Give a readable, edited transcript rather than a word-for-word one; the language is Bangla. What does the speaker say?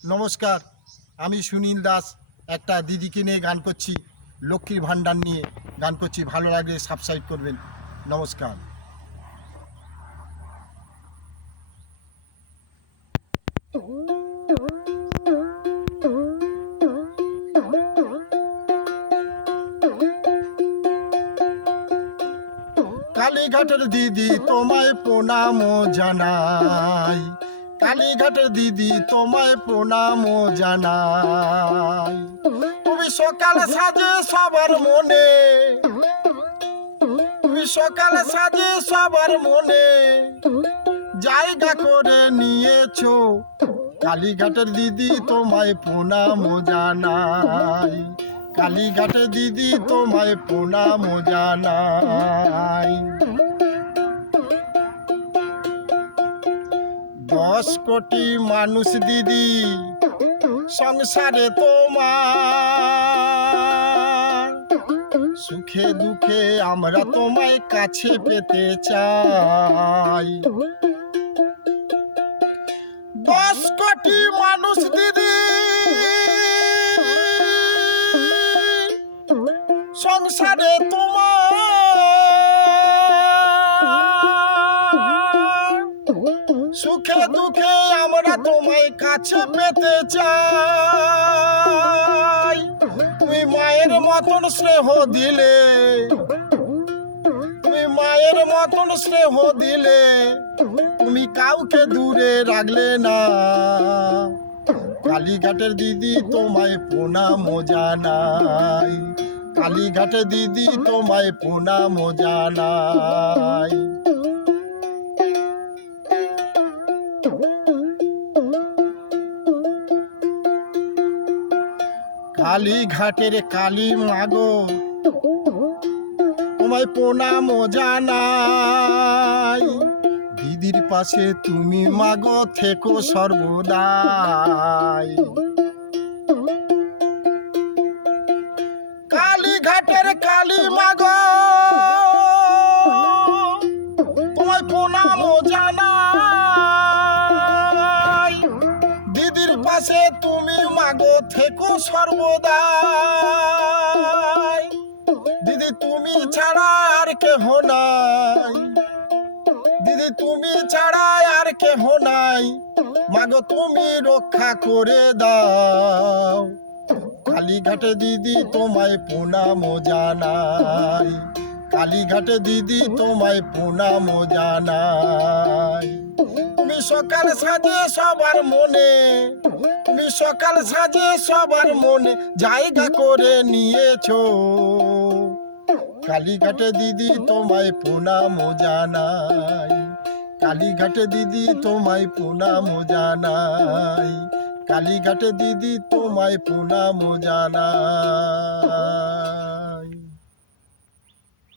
নমস্কার, আমি সুনীল দাস একটা দিদিকে নিয়ে গান করছি, লক্ষ্মীর ভাণ্ডার নিয়ে গান করছি। ভালো লাগলে সাবস্ক্রাইব করবেন। নমস্কার। কালীঘাটের দিদি তোমায় প্রণাম জানাই, কালীঘাটের দিদি তোমায় প্রণাম জানাই। তুমি সকালে সাজে সবার মনে, তুমি সকালে সাজে সবার মনে জায়গা করে নিয়েছো। কালীঘাটের দিদি তোমায় প্রণাম জানাই, কালীঘাটের দিদি তোমায় প্রণাম জানাই। 10 কোটি মানুষ দিদি সংসারে তোমার, সুখে দুঃখে আমরা তোমায় কাছে পেতে চাই। 10 কোটি মানুষ দিদি সংসারে তোমার, সুখে দুঃখে আমরা তোমায় কাছে পেতে চাই। তুমি মায়ের মতন স্নেহ দিলে, তুমি মায়ের মতন স্নেহ দিলে, তুমি কাউকে দূরে রাখলে না। কালীঘাটের দিদি তোমায় প্রণাম জানাই, কালীঘাটের দিদি তোমায় প্রণাম জানাই। কালীঘাটের কালী মাগো তোমায় প্রণাম জানাই। দিদির পাশে তুমি মাগো থেকো সর্বদাই। কালীঘাটের কালী মাগো তোমায় প্রণাম জানাই। দিদির পাশে তুমি মাগো থেকো সর্বদাই। দিদি তুমি ছাড়া আর কেহ নাই, দিদি তুমি ছাড়া আর কেহ নাই, মাগো তুমি রক্ষা করে দাও। কালীঘাটে দিদি তোমায় প্রণাম জানাই, কালীঘাটে দিদি তোমায় প্রণাম জানাই। তুমি সকাল সাজে সবার মনে, তুমি সকাল সাজে সবার মনে জায়গা করে নিয়েছো। কালীঘাটে দিদি তোমায় প্রণাম জানাই, কালীঘাটে দিদি তোমায় প্রণাম জানাই, কালীঘাটে দিদি তোমায় প্রণাম জানাই।